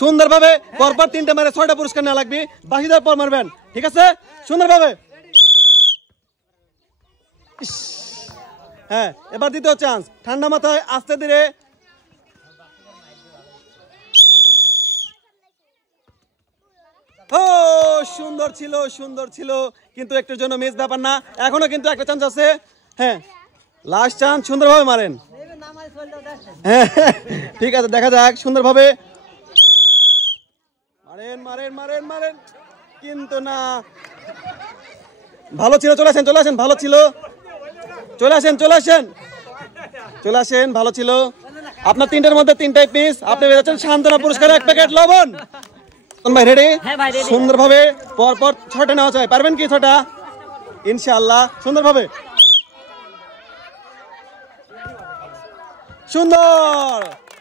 সুন্দরভাবে পরপর তিনটা মারে 6টা পুরস্কার না লাগবে, বাকি দেওয়ার পর মারবেন, ঠিক আছে? সুন্দরভাবে। হ্যাঁ, এবার দ্বিতীয় চান্স, ঠান্ডা মাথায় আস্তে ধীরে। ও সুন্দর ছিল, সুন্দর ছিল, কিন্তু একটুর জন্য মিস, ব্যাপার না, এখনো কিন্তু একটা চান্স আছে। হ্যাঁ, লাস্ট চান্স, সুন্দরভাবে মারেন। হ্যাঁ ঠিক আছে, দেখা যাক, সুন্দরভাবে মারেন মারেন মারেন মারেন, কিন্তু না, ভালো ছিল, চলে আসেন চলে আসেন, ভালো ছিল, চলে আসেন চলে আসেন চলে আসেন, ভালো ছিল। আপনার তিনটার মধ্যে তিনটাই পিস, আপনি পেয়ে যাচ্ছেন সান্ত্বনা পুরস্কার 1 প্যাকেট লবণ। ভাই রেডি? সুন্দরভাবে পরপর 6টা নেওয়া চাই, পারবেন কি 6টা? ইনশাআল্লাহ, সুন্দরভাবে। সুন্দর,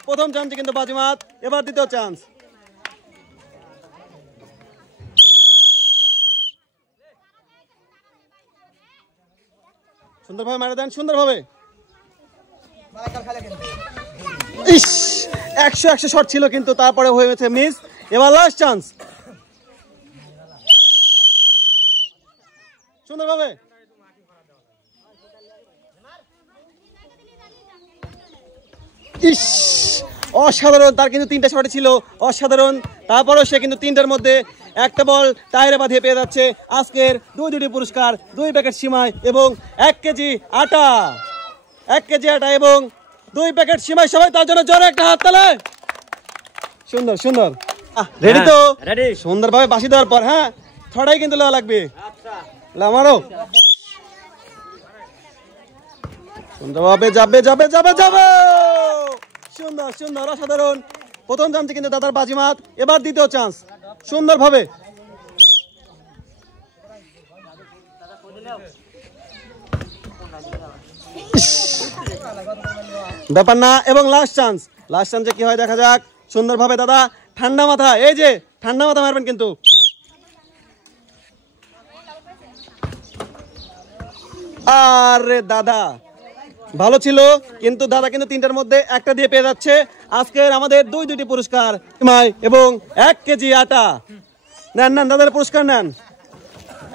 প্রথম চান্সে কিন্তু বাজিমাত, এবার দ্বিতীয় চান্স। সুন্দরভাবে মারা দেন, সুন্দরভাবে। ইস, 100 শট ছিল, কিন্তু তারপরে হয়েছে মিস। এবার লাস্ট চান্স, সুন্দরভাবে। ইস, অসাধারণ, তার কিন্তু 3টা শট ছিল, অসাধারণ। তারপরেও সে কিন্তু 3টার মধ্যে একটা বল টায়ারে বাঁধিয়ে পেয়ে যাচ্ছে আজকের দুটি পুরস্কার, 2 প্যাকেট সিমাই এবং 1 কেজি আটা, 1 কেজি আটা এবং 2 প্যাকেট সিমাই। সবাই তার জন্য জোরে একটা হাত তালে। সুন্দর সুন্দর, রেডি তো? রেডি। সুন্দরভাবে বাঁশি দেওয়ার পর, হ্যাঁ, 6টাই কিন্তু লেওয়া লাগবে। মারো, সুন্দরভাবে, যাবে যাবে যাবে যাবে, সুন্দর সুন্দর, অসাধারণ। প্রথম চান্সে কিন্তু দাদার বাজিমাত, এবার দ্বিতীয় চান্স, সুন্দরভাবে। ব্যাপার না, এবং লাস্ট চান্স, লাস্ট চান্সে কি হয় দেখা যাক। সুন্দরভাবে দাদা, ঠান্ডা মাথা, এই যে ঠান্ডা মাথা মারবেন কিন্তু। আরে দাদা, ভালো ছিল, কিন্তু দাদা কিন্তু 3টার মধ্যে একটা দিয়ে পেয়ে যাচ্ছে আজকের আমাদের দুটি পুরস্কার এবং 1 কেজি আটা। নেন নেন, দাদার পুরস্কার নেন,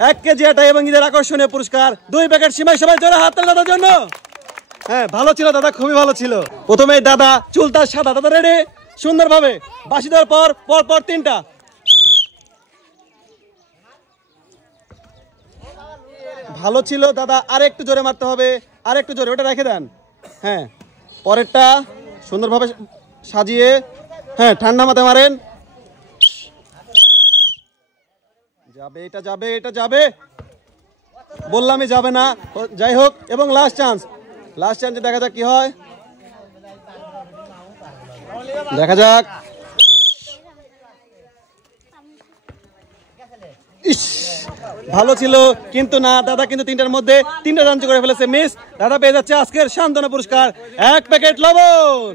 1 কেজি আটা এবং ঈদের আকর্ষণীয় পুরস্কার 2 প্যাকেট সিমাই। সবাই জোরে হাত তালি দাদার জন্য। হ্যাঁ, ভালো ছিল দাদা, খুবই ভালো ছিল। প্রথমে দাদা, চুল তার সাদা, দাদা রেডি? সুন্দরভাবে বাঁশি দেওয়ার পর পর 3টা। ভালো ছিল দাদা, আর একটু জোরে মারতে হবে, আর একটু জোরে, ওটা রেখে দেন। হ্যাঁ, পরেরটা সুন্দরভাবে সাজিয়ে, হ্যাঁ, ঠান্ডা মাথায় মারেন। যাবে, এটা যাবে, এটা যাবে, বললামই যাবে না, যাই হোক। এবং লাস্ট চান্স, লাস্ট চান্সে দেখা যাক কি হয়, দেখা যাক। ইস, ভালো ছিল, কিন্তু না, দাদা কিন্তু 3টার মধ্যে 3টা চান্স করে ফেলেছে, মিস। দাদা পেয়ে যাচ্ছে আজকের সান্ত্বনা পুরস্কার 1 প্যাকেট লবণ।